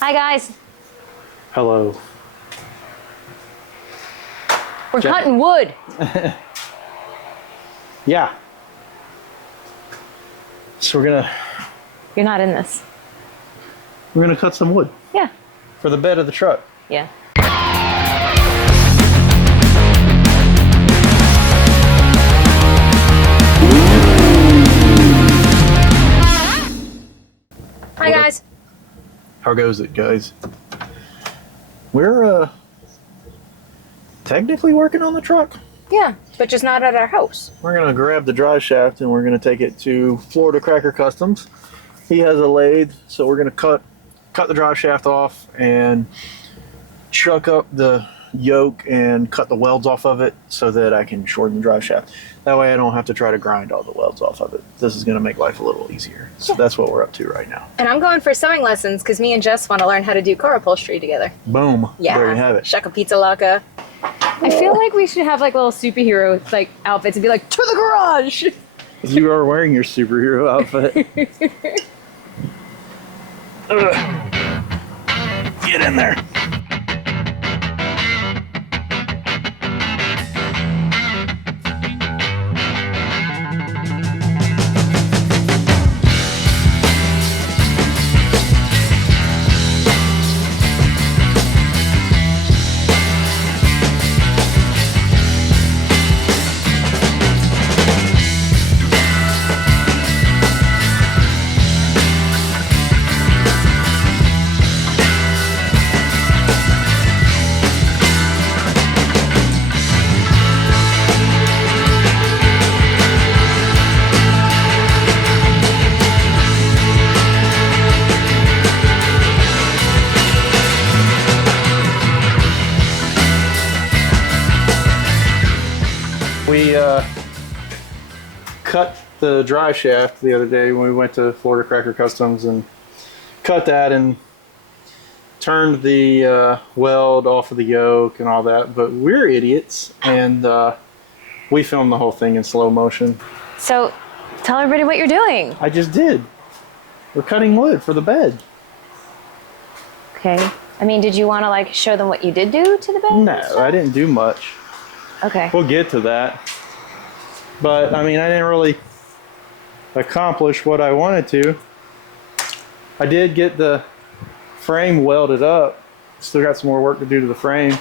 Hi, guys. Hello. We're cutting wood. Yeah. So You're not in this. we're gonna cut some wood Yeah. for the bed of the truck. Yeah. Hi, guys. How goes it, guys? We're technically working on the truck. Yeah, but just not at our house. We're gonna grab the drive shaft and we're gonna take it to Florida Cracker Customs. He has a lathe, so we're gonna cut the drive shaft off and chuck up the yoke and cut the welds off of it so that I can shorten the drive shaft. That way I don't have to try to grind all the welds off of it. This is gonna make life a little easier. So that's what we're up to right now. And I'm going for sewing lessons because me and Jess want to learn how to do car upholstery together. Boom. Yeah. There you have it. Shaka pizza laka. I feel like we should have like little superhero like outfits and be like, to the garage. You are wearing your superhero outfit. Get in there. We cut the drive shaft the other day when we went to Florida Cracker Customs and cut that and turned the weld off of the yoke and all that. But we're idiots and we filmed the whole thing in slow motion. So tell everybody what you're doing. I just did. We're cutting wood for the bed. Okay. I mean, did you want to like show them what you did do to the bed? No, I didn't do much. Okay. We'll get to that. But I mean, I didn't really accomplish what I wanted to. I did get the frame welded up. Still got some more work to do to the frame.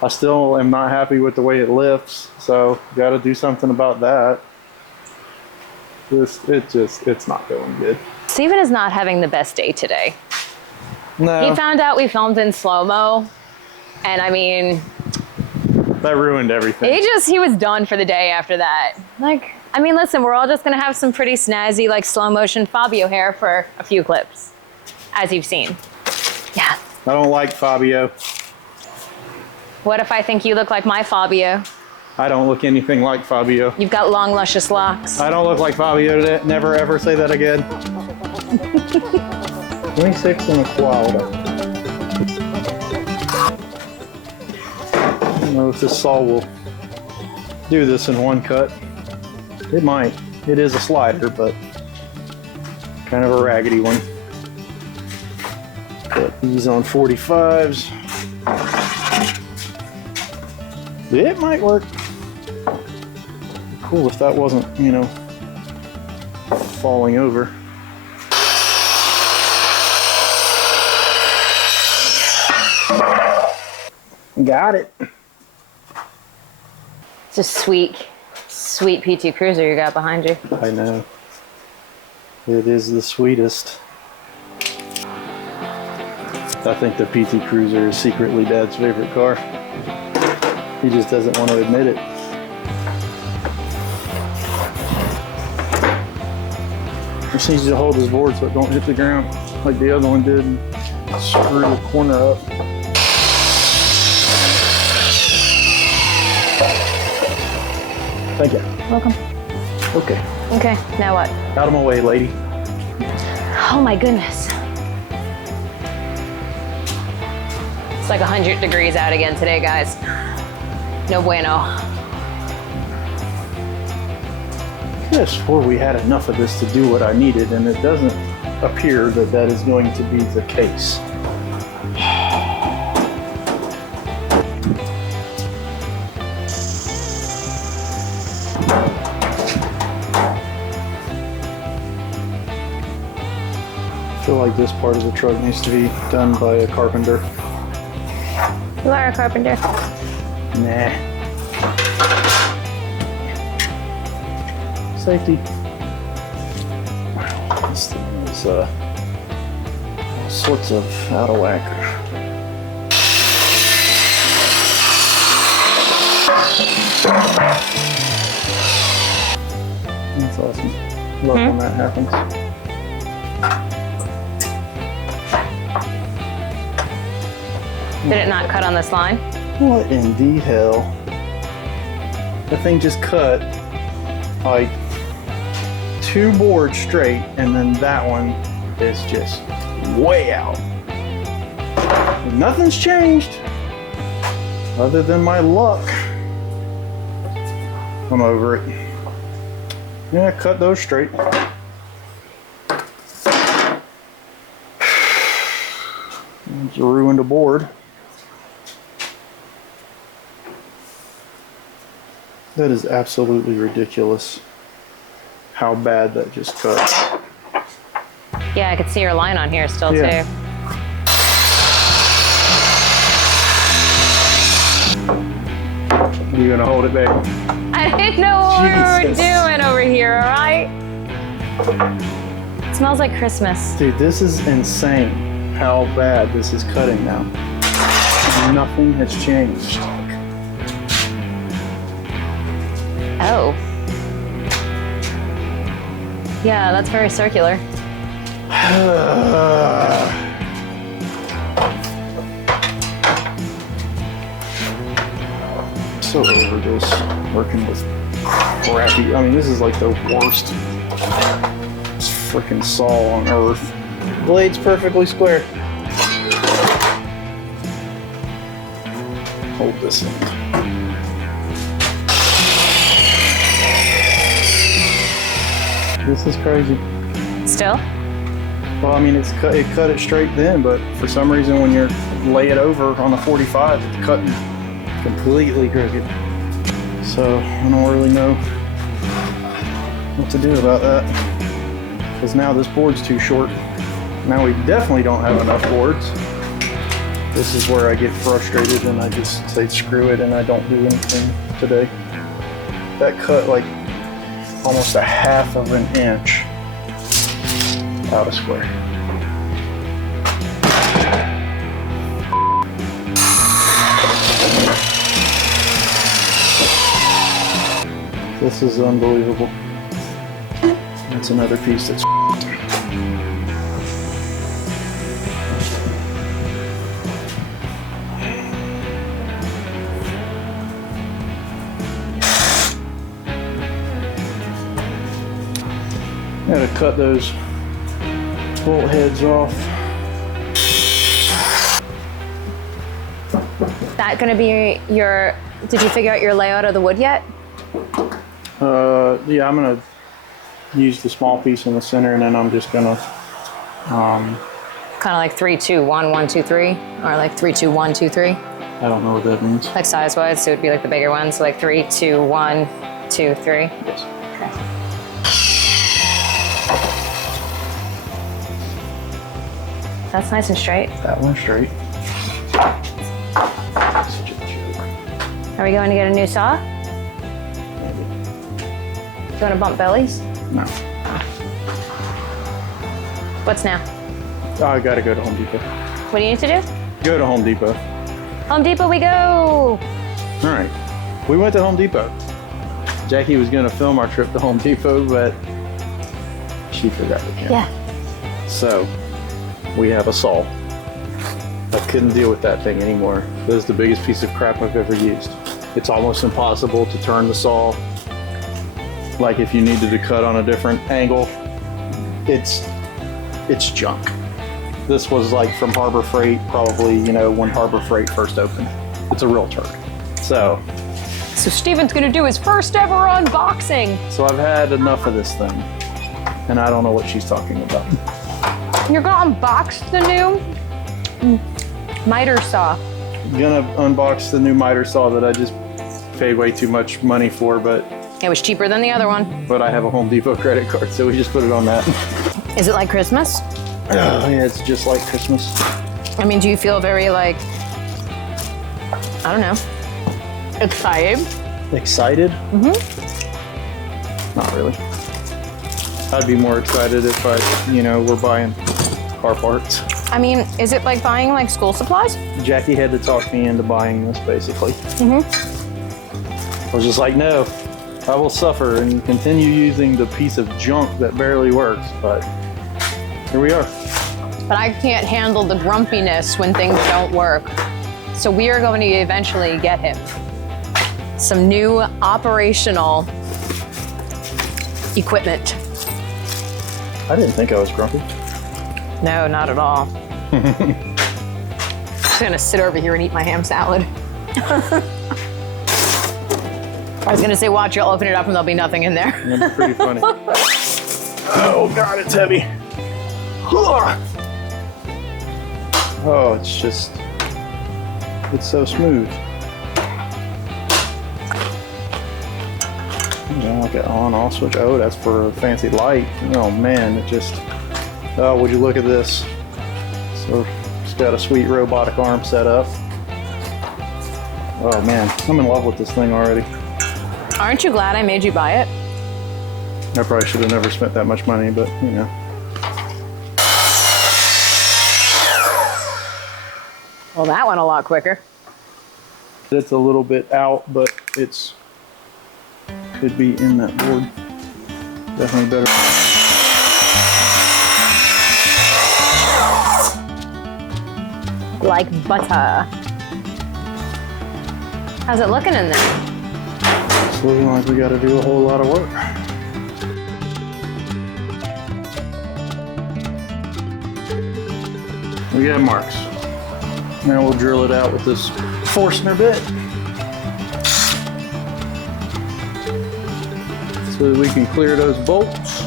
I still am not happy with the way it lifts, so got to do something about that. It's not going good. Steven is not having the best day today. No, He found out we filmed in slow-mo, and I mean, that ruined everything. he was done for the day after that. Like, I mean, listen, we're all just gonna have some pretty snazzy, like slow motion Fabio hair for a few clips, as you've seen. Yeah. I don't like Fabio. What if I think you look like my Fabio? I don't look anything like Fabio. You've got long, luscious locks. I don't look like Fabio today. Never ever say that again. 26 and a quarter. I don't know if this saw will do this in one cut. It might. It is a slider, but kind of a raggedy one. Put these on 45s. It might work. Cool if that wasn't, you know, falling over. Got it. It's a sweet, sweet PT Cruiser you got behind you. I know. It is the sweetest. I think the PT Cruiser is secretly Dad's favorite car. He just doesn't want to admit it. Just needs to hold his board so it don't hit the ground like the other one did and screw the corner up. Thank you. Welcome. Okay. Okay, now what? Out of my way, lady. Oh my goodness. It's like 100 degrees out again today, guys. No bueno. Could have swore we had enough of this to do what I needed, and it doesn't appear that that is going to be the case. feel like this part of the truck needs to be done by a carpenter. You are a carpenter. Nah. Safety. Wow, this thing is all sorts of out of whack. That's awesome. Love when that happens. Did it not cut on this line? What in the hell? The thing just cut like 2 boards straight, and then that one is just way out. Nothing's changed other than my luck. I'm over it. Yeah, cut those straight. It's ruined a board. That is absolutely ridiculous how bad that just cut. Yeah, I could see your line on here still too. You gonna hold it, babe? I didn't know what we were Jesus. doing over here, all right? It smells like Christmas. Dude, this is insane how bad this is cutting now. Nothing has changed. Oh. Yeah, that's very circular. So over this, working with crappy, I mean, this is like the worst freaking saw on earth. Blade's perfectly square. Hold this in. This is crazy. Still? Well, I mean, it cut it straight then, but for some reason when you're lay it over on a 45, it's cutting completely crooked. So I don't really know what to do about that. Because now this board's too short. Now we definitely don't have enough boards. This is where I get frustrated and I just say screw it and I don't do anything today. That cut like almost a half of an inch out of square. This is unbelievable. That's another piece that's gotta cut those bolt heads off. That gonna be your, did you figure out your layout of the wood yet? Yeah, I'm gonna use the small piece in the center, and then I'm just gonna Kind of like 3, 2, 1, 1, 2, 3, or like 3, 2, 1, 2, 3. I don't know what that means. Like size-wise, so it would be like the bigger ones, so like 3, 2, 1, 2, 3. Yes. Okay. That's nice and straight. That one straight. Such a joke. Are we going to get a new saw? Maybe. You want to bump bellies? No. What's now? I gotta go to Home Depot. What do you need to do? Go to Home Depot. Home Depot we go! All right. We went to Home Depot. Jackie was gonna film our trip to Home Depot, but she forgot the camera. Yeah. So we have a saw. I couldn't deal with that thing anymore. This is the biggest piece of crap I've ever used. It's almost impossible to turn the saw. Like if you needed to cut on a different angle, it's junk. This was like from Harbor Freight, probably, you know, when Harbor Freight first opened. It's a real turd. So Steven's gonna do his first ever unboxing. I've had enough of this thing, and I don't know what she's talking about. You're gonna unbox the new miter saw. Gonna unbox the new miter saw that I just paid way too much money for, but It was cheaper than the other one. I have a Home Depot credit card, so we just put it on that. Is it like Christmas? Yeah, it's just like Christmas. I mean, do you feel very like, I don't know, excited? Excited? Mm-hmm. Not really. I'd be more excited if we're buying car parts. I mean, is it like buying like school supplies? Jackie had to talk me into buying this, basically. Mm-hmm. I was just like, no, I will suffer and continue using the piece of junk that barely works, but here we are. But I can't handle the grumpiness when things don't work. So we are going to eventually get him some new operational equipment. I didn't think I was grumpy. No, not at all. I'm just gonna sit over here and eat my ham salad. I was gonna say, watch, you'll open it up and there'll be nothing in there. That's pretty funny. Oh God, it's heavy. Oh, it's so smooth. Like an on-off switch. Oh, that's for a fancy light. Oh man, oh, would you look at this? So it's got a sweet robotic arm set up. Oh man, I'm in love with this thing already. Aren't you glad I made you buy it? I probably should have never spent that much money, but Well, that went a lot quicker. It's a little bit out, but could be in that board. Definitely better. Like butter. How's it looking in there? It's looking like we got to do a whole lot of work. We got marks. Now we'll drill it out with this Forstner bit so that we can clear those bolts,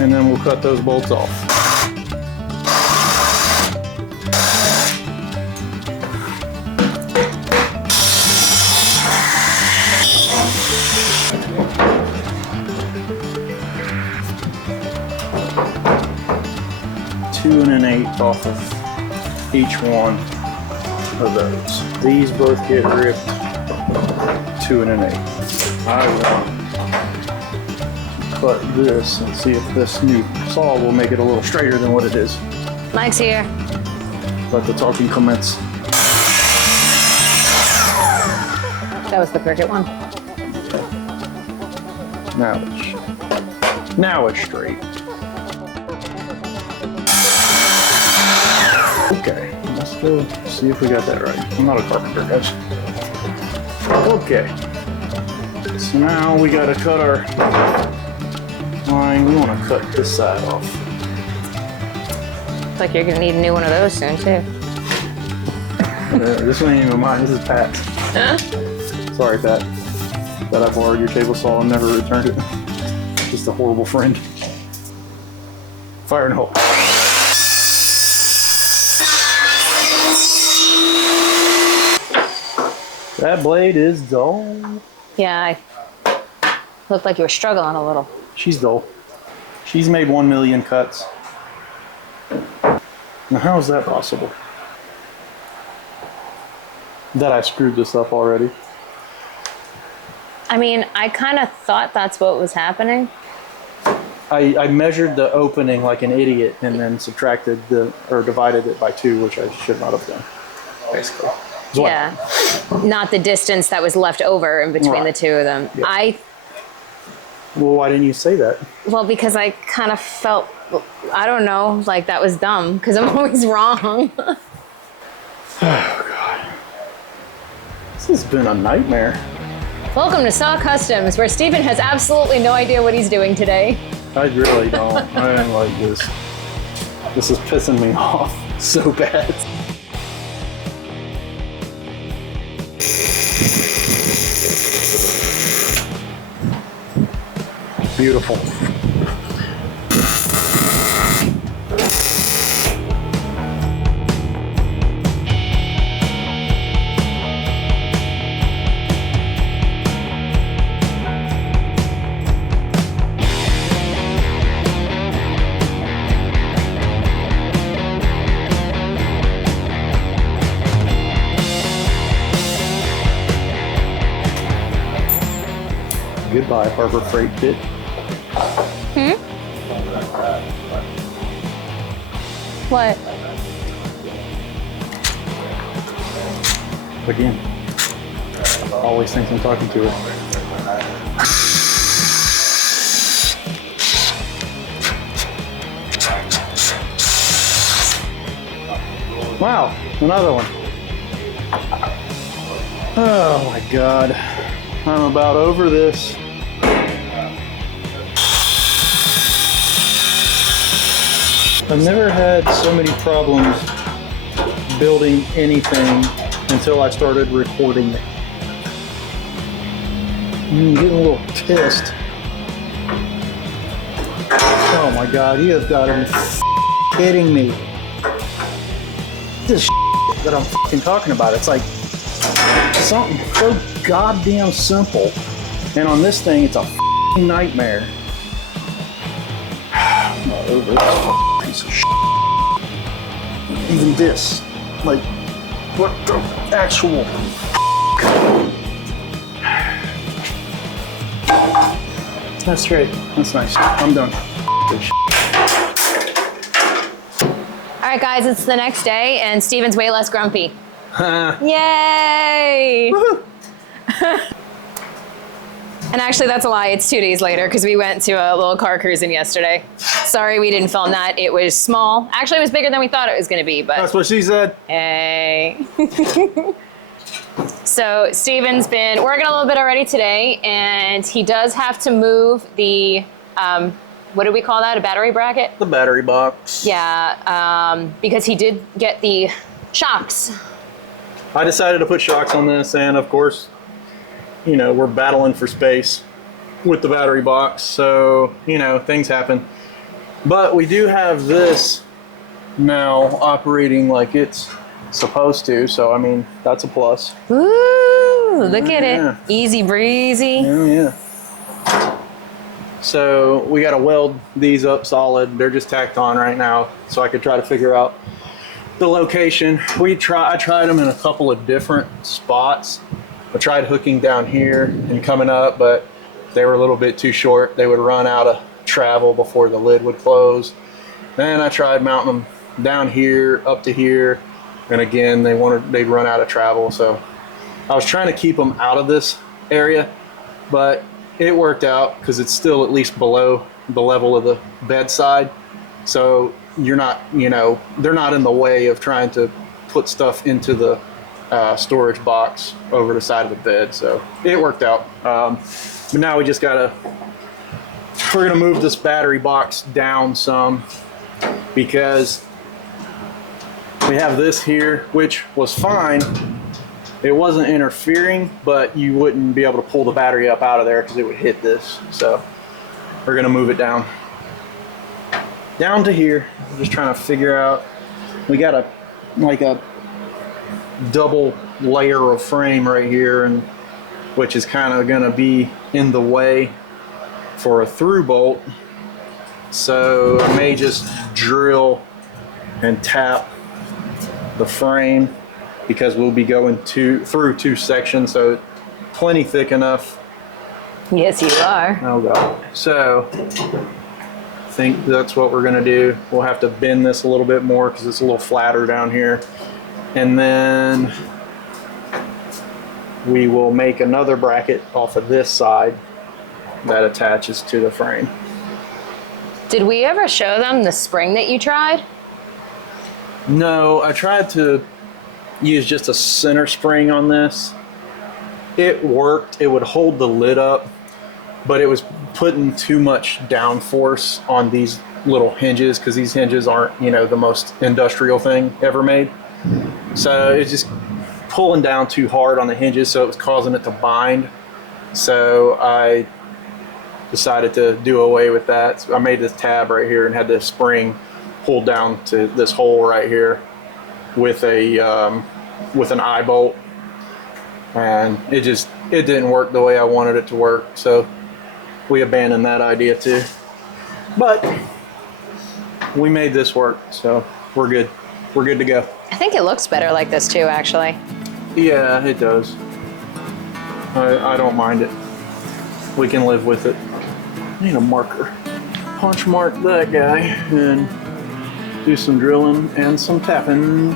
and then we'll cut those bolts off. Two and an eighth off of each one of those. These both get ripped 2 and an eighth. I want to cut this and see if this new saw will make it a little straighter than what it is. Mike's here. Let the talking commence. That was the cricket one. Now it's straight. Okay, let's go see if we got that right. I'm not a carpenter, guys. Okay, so now we gotta cut our line. We want to cut this side off. Looks like you're gonna need a new one of those soon too. This one ain't even mine, this is Pat's. Sorry, Pat, that I borrowed your table saw and never returned it. Just a horrible friend. Fire and hole. That blade is dull. Yeah, looked like you were struggling a little. She's dull. She's made 1 million cuts. Now how is that possible? That I screwed this up already. I mean, I kind of thought that's what was happening. I measured the opening like an idiot and then divided it by 2, which I should not have done, basically. Yeah, not the distance that was left over in between the two of them. Yeah. Well, why didn't you say that? Well, because I kind of felt, I don't know, like that was dumb, because I'm always wrong. Oh, God. This has been a nightmare. Welcome to Saw Customs, where Steven has absolutely no idea what he's doing today. I really don't. I don't like this. This is pissing me off so bad. Beautiful. by Harbor Freight Pit. What? Again, always thinks I'm talking to her. Wow, another one. Oh my God, I'm about over this. I've never had so many problems building anything until I started recording it. I'm getting a little pissed. Oh my God, you have got to be kidding me. This that I'm fucking talking about, it's like something so goddamn simple, and on this thing, it's a nightmare. I'm not over this piece of shit. Even this, like, what the actual? That's great. That's nice. I'm done. All right, guys, it's the next day, and Steven's way less grumpy. Yay! And actually, that's a lie. It's 2 days later because we went to a little car cruising yesterday. Sorry we didn't film that. It was small. Actually, it was bigger than we thought it was going to be. But that's what she said. Hey. So Steven's been working a little bit already today, and he does have to move the, what do we call that? A battery bracket? The battery box. Yeah, because he did get the shocks. I decided to put shocks on this, and of course, you know, we're battling for space with the battery box, so, you know, things happen. But we do have this now operating like it's supposed to, so I mean, that's a plus. Ooh, look at Yeah. it. Easy breezy. Yeah. So we got to weld these up solid. They're just tacked on right now, so I could try to figure out the location. I tried them in a couple of different spots. I tried hooking down here and coming up, but they were a little bit too short. They would run out of travel before the lid would close. Then I tried mounting them down here, up to here, and again, they'd run out of travel. So I was trying to keep them out of this area, but it worked out because it's still at least below the level of the bedside. So you're not, you know, they're not in the way of trying to put stuff into the storage box over the side of the bed. So it worked out. But now we're gonna move this battery box down some because we have this here, which was fine. It wasn't interfering, but you wouldn't be able to pull the battery up out of there because it would hit this. So we're gonna move it down to here. I'm just trying to figure out, we got a double layer of frame right here, and which is kind of gonna be in the way for a through bolt. So I may just drill and tap the frame because we'll be going through two sections, so plenty thick enough. Yes, you are. Oh God. So I think that's what we're gonna do. We'll have to bend this a little bit more because it's a little flatter down here. And then we will make another bracket off of this side that attaches to the frame. Did we ever show them the spring that you tried? No, I tried to use just a center spring on this. It worked. It would hold the lid up, but it was putting too much downforce on these little hinges because these hinges aren't, you know, the most industrial thing ever made. So it's just pulling down too hard on the hinges, so it was causing it to bind. So I decided to do away with that. So I made this tab right here and had this spring pulled down to this hole right here with an eye bolt, and it didn't work the way I wanted it to work. So we abandoned that idea too. But we made this work, so we're good. We're good to go. I think it looks better like this too, actually. Yeah, it does. I don't mind it. we can live with it. Need a marker. Punch mark that guy and do some drilling and some tapping.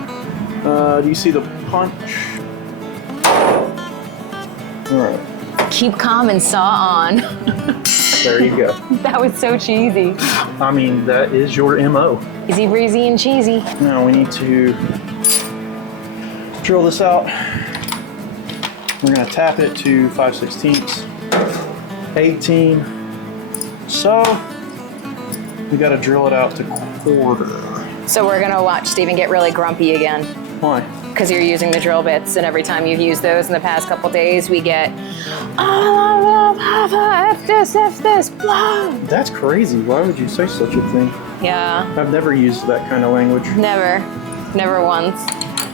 Do you see the punch? All right. Keep calm and saw on. There you go. That was so cheesy. I mean, that is your MO. Easy breezy and cheesy. Now we need to drill this out. We're gonna tap it to 5/16, 18. So we gotta drill it out to quarter. So we're gonna watch Steven get really grumpy again. Why? Because you're using the drill bits, and every time you've used those in the past couple days, we get, F this, blah. That's crazy. Why would you say such a thing? Yeah, I've never used that kind of language. never once.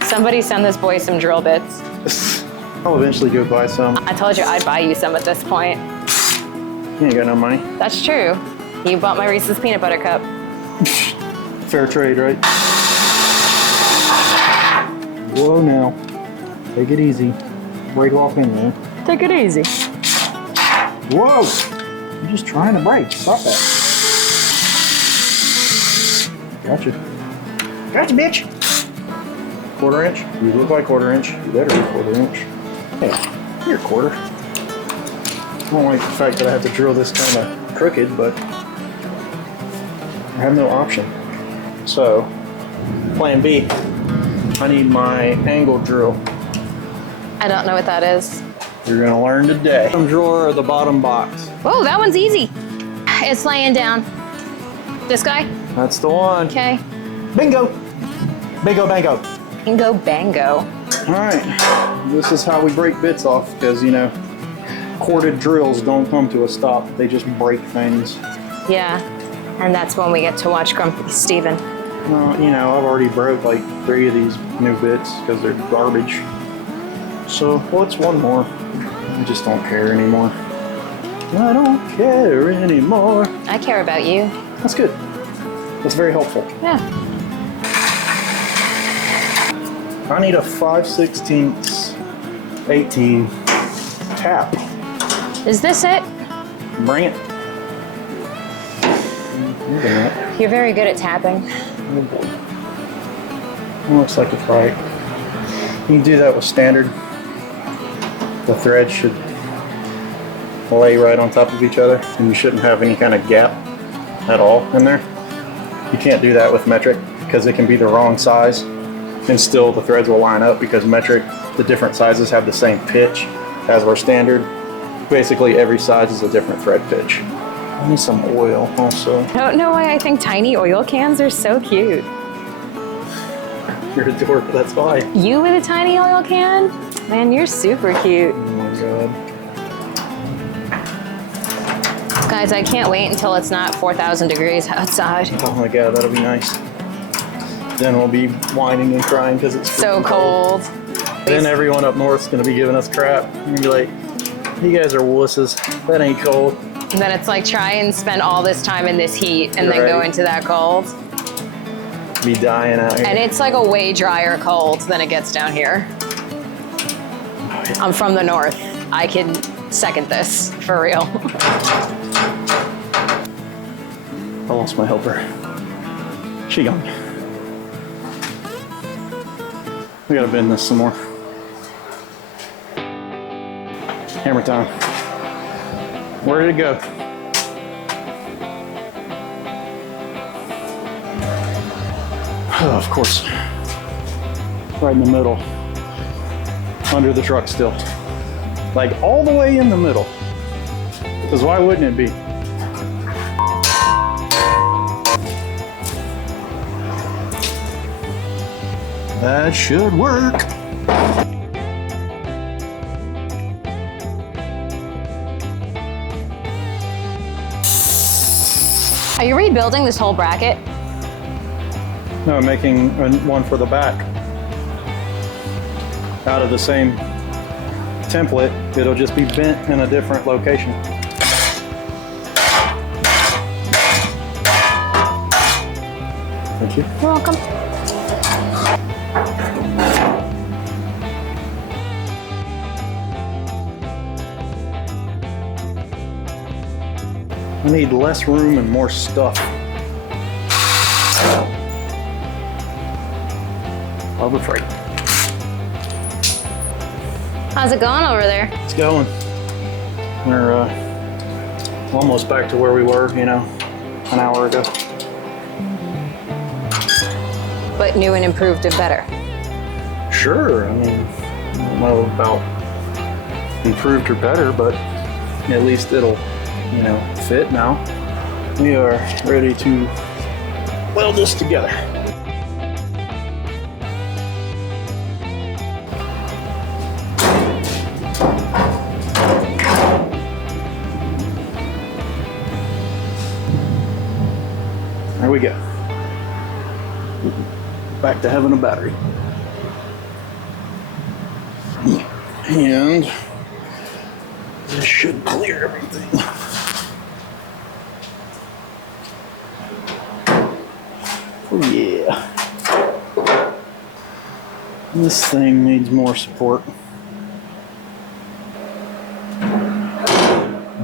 Somebody send this boy some drill bits. I'll eventually go buy some. I told you I'd buy you some at this point. You ain't got no money. That's true. You bought my Reese's peanut butter cup. Fair trade, right? Whoa now. Take it easy. Break off in there. Take it easy. Whoa! You're just trying to break. Stop that. Gotcha. Gotcha, bitch! Quarter inch? You look like quarter inch. You better be quarter inch. Hey, you're a quarter. I don't like the fact that I have to drill this kind of crooked, but I have no option. So, plan B. I need my angle drill. I don't know what that is. You're gonna learn today. Bottom drawer or the bottom box? Whoa, that one's easy. It's laying down. This guy? That's the one. Okay. Bingo! Bingo bango. Bingo bango. All right, this is how we break bits off because, you know, corded drills don't come to a stop. They just break things. Yeah, and that's when we get to watch Grumpy Steven. Well, you know, I've already broke like 3 of these new bits because they're garbage. So what's one more? I just don't care anymore. I don't care anymore. I care about you. That's good. That's very helpful. Yeah. I need a 5/16, 18 tap. Is this it? Bring it. Look at that. You're very good at tapping. Oh boy. Looks like it's right. You can do that with standard. The threads should lay right on top of each other and you shouldn't have any kind of gap at all in there. You can't do that with metric because it can be the wrong size and still the threads will line up because metric, the different sizes have the same pitch as our standard. Basically every size is a different thread pitch. I need some oil also. I don't know why I think tiny oil cans are so cute. You're a dork, that's why. You with a tiny oil can? Man, you're super cute. Oh my god. Guys, I can't wait until it's not 4,000 degrees outside. Oh my god, that'll be nice. Then we'll be whining and crying because it's So cold. Then everyone up north's gonna be giving us crap. And be like, you guys are wusses. That ain't cold. And then it's like try and spend all this time in this heat and You're then go right. into that cold. Be dying out here. And it's like a way drier cold than it gets down here. I'm from the north. I can second this, for real. I lost my helper. She gone. We gotta bend this some more. Hammer time. Where did it go? Oh, of course. Right in the middle. Under the truck still. Like all the way in the middle. Because why wouldn't it be? That should work. Are you rebuilding this whole bracket? No, I'm making one for the back. Out of the same template, it'll just be bent in a different location. Thank you. You're welcome. I need less room and more stuff. Harbor Freight. How's it going over there? It's going. We're almost back to where we were, you know, an hour ago. But new and improved and better. Sure, I mean, I don't know about improved or better, but at least it'll, you know, fit now. We are ready to weld this together. There we go. Back to having a battery. And this should clear everything. Oh yeah. This thing needs more support.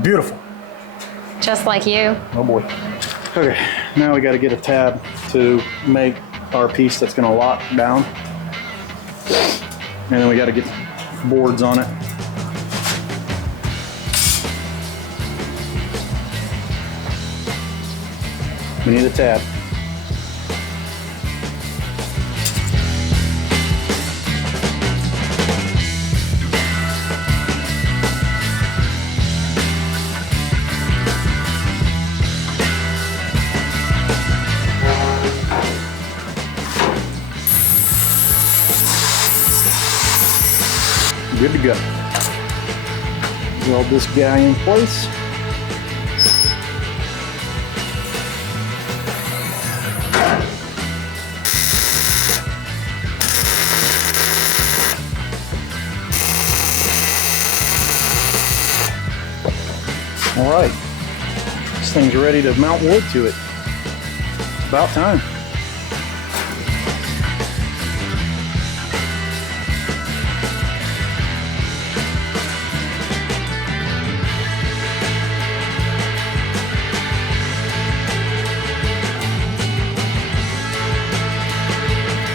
Beautiful. Just like you. Oh boy. Okay, now we got to get a tab to make our piece that's going to lock down. And then we got to get boards on it. We need a tab. Good to go. Weld this guy in place. All right, this thing's ready to mount wood to it. About time.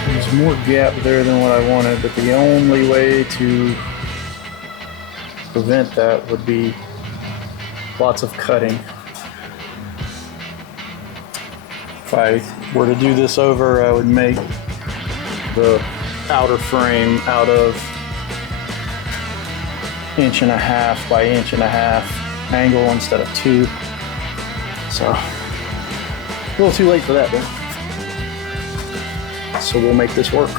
There's more gap there than what I wanted, but the only way to prevent that would be lots of cutting. If I were to do this over, I would make the outer frame out of 1.5 by 1.5 angle instead of 2. So a little too late for that though. So we'll make this work.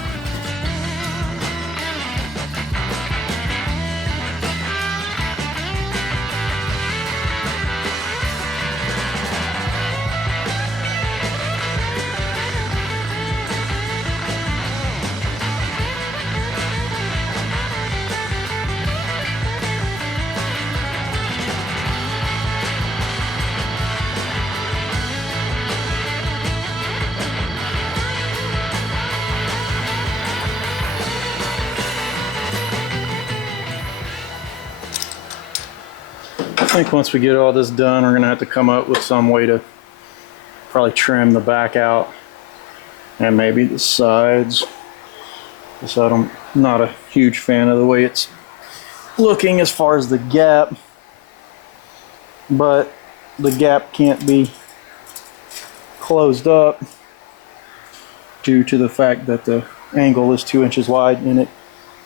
I think once we get all this done, we're gonna have to come up with some way to probably trim the back out and maybe the sides. So I'm not a huge fan of the way it's looking as far as the gap, but the gap can't be closed up due to the fact that the angle is 2 inches wide and it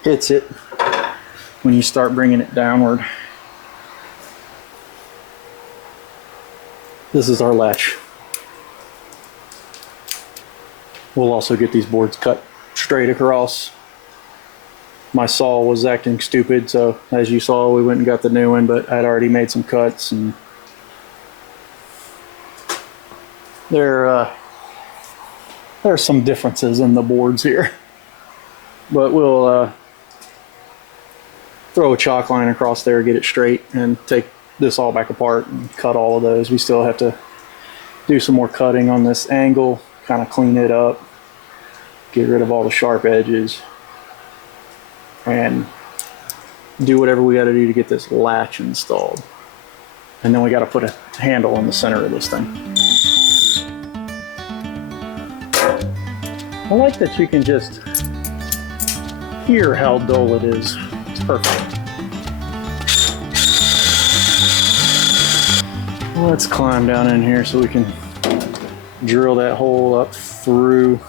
hits it when you start bringing it downward. This is our latch. We'll also get these boards cut straight across. My saw was acting stupid, so as you saw, we went and got the new one, but I'd already made some cuts, and there are some differences in the boards here. But we'll throw a chalk line across there, get it straight, and take this all back apart and cut all of those. We still have to do some more cutting on this angle, kind of clean it up, get rid of all the sharp edges, and do whatever we got to do to get this latch installed. And then we got to put a handle in the center of this thing. I like that you can just hear how dull it is. It's perfect. Let's climb down in here so we can drill that hole up through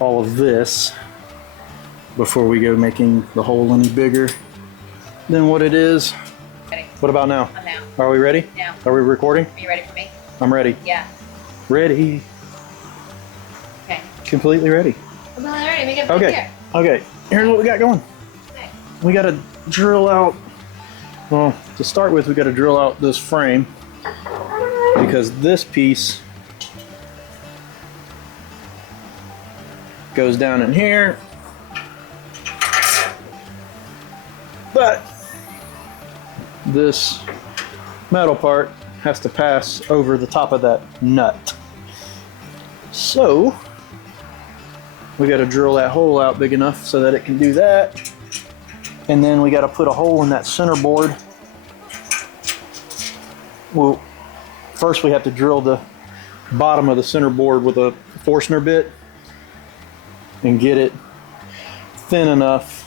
all of this before we go making the hole any bigger than what it is. Ready. What about now? I'm now. Are we ready? Now. Are we recording? Are you ready for me? I'm ready. Yeah. Ready. Okay. Completely ready. I'm all ready. Make it Okay. here. Okay. Here's what we got going. Okay. We got to drill out, well, to start with, we got to drill out this frame because this piece goes down in here. But this metal part has to pass over the top of that nut. So we got to drill that hole out big enough so that it can do that. And then we got to put a hole in that center board. Well, first we have to drill the bottom of the center board with a Forstner bit and get it thin enough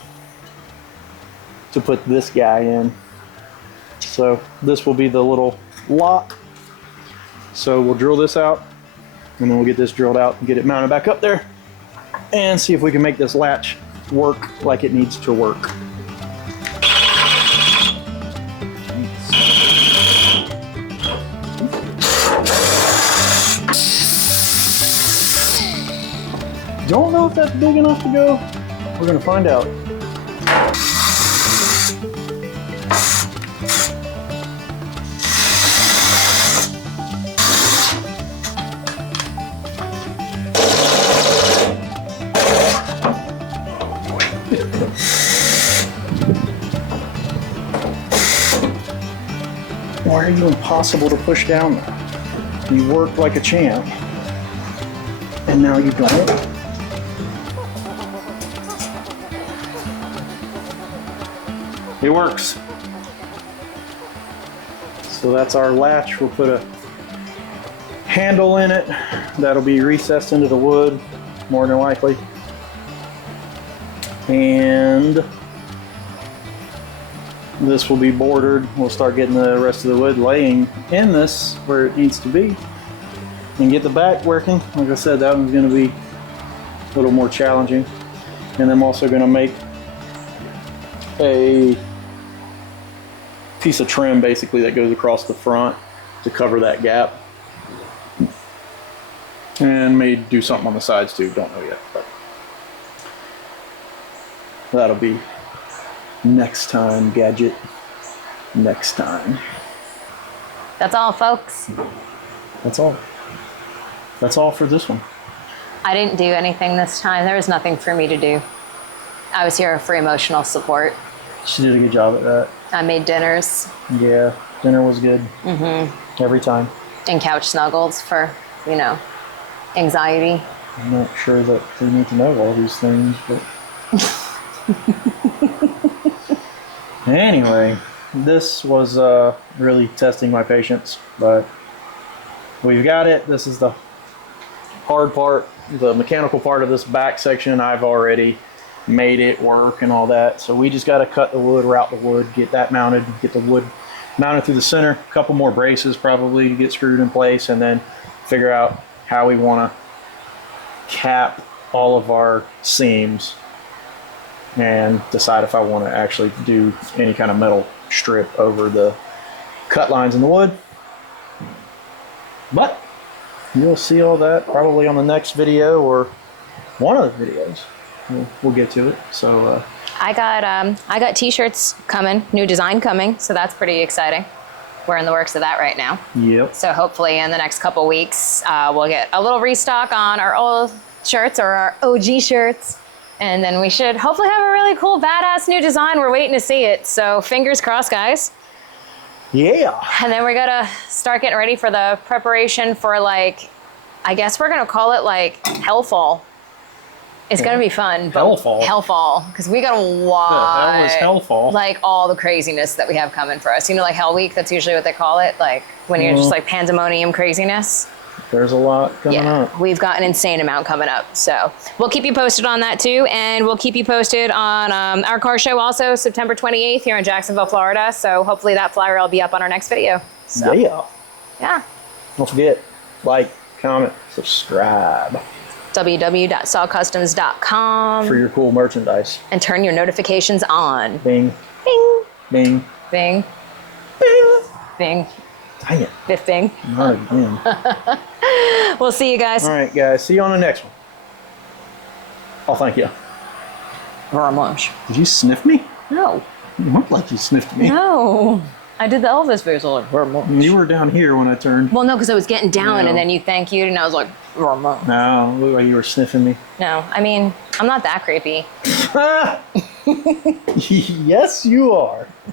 to put this guy in. So this will be the little lock. So we'll drill this out and then we'll get this drilled out and get it mounted back up there and see if we can make this latch work like it needs to work. Don't know if that's big enough to go. We're gonna find out. Why are you impossible to push down? You work like a champ, and now you don't? It works. So that's our latch. We'll put a handle in it. That'll be recessed into the wood, more than likely. And this will be bordered. We'll start getting the rest of the wood laying in this where it needs to be and get the back working. Like I said, that one's going to be a little more challenging. And I'm also going to make a piece of trim basically that goes across the front to cover that gap. And may do something on the sides too, don't know yet. But that'll be next time, gadget. Next time. That's all, folks. That's all. That's all for this one. I didn't do anything this time. There was nothing for me to do. I was here for emotional support. She did a good job at that. I made dinners. Yeah, dinner was good. Mm-hmm. Every time. And couch snuggles for, you know, anxiety. I'm not sure that they need to know all these things, but... Anyway, this was really testing my patience, but we've got it. This is the hard part, the mechanical part of this back section. I've already made it work and all that. So we just got to cut the wood, route the wood, get that mounted, get the wood mounted through the center, a couple more braces probably to get screwed in place, and then figure out how we want to cap all of our seams and decide if I want to actually do any kind of metal strip over the cut lines in the wood. But you'll see all that probably on the next video or one of the videos. We'll get to it. So I got t-shirts coming, new design coming, so that's pretty exciting. We're in the works of that right now. Yep. So hopefully in the next couple weeks, we'll get a little restock on our old shirts or our OG shirts. And then we should hopefully have a really cool, badass new design. We're waiting to see it. So fingers crossed, guys. Yeah. And then we're gonna start getting ready for the preparation for, like, I guess we're gonna call it like Hellfall. It's gonna be fun. But Hellfall. Hellfall, because we gotta watch. The hell is Hellfall? Like all the craziness that we have coming for us. You know, like Hell Week. That's usually what they call it. Like when you're just like pandemonium craziness. There's a lot coming up. We've got an insane amount coming up. So we'll keep you posted on that too. And we'll keep you posted on our car show also September 28th here in Jacksonville, Florida. So hopefully that flyer will be up on our next video. So, yeah. Don't forget, like, comment, subscribe. www.sawcustoms.com For your cool merchandise. and turn your notifications on. Bing. Bing. Bing. Bing. Bing. Bing. Dang it. Biff bing. Not again. We'll see you guys. All right, guys. See you on the next one. Oh, thank you. Very much. Did you sniff me? No. You looked like you sniffed me. No. I did the Elvis face. I was like, very much. You were down here when I turned. Well, no, because I was getting down No. and then you thank you and I was like, very much. No, looked like you were sniffing me. No, I mean, I'm not that creepy. Yes, you are.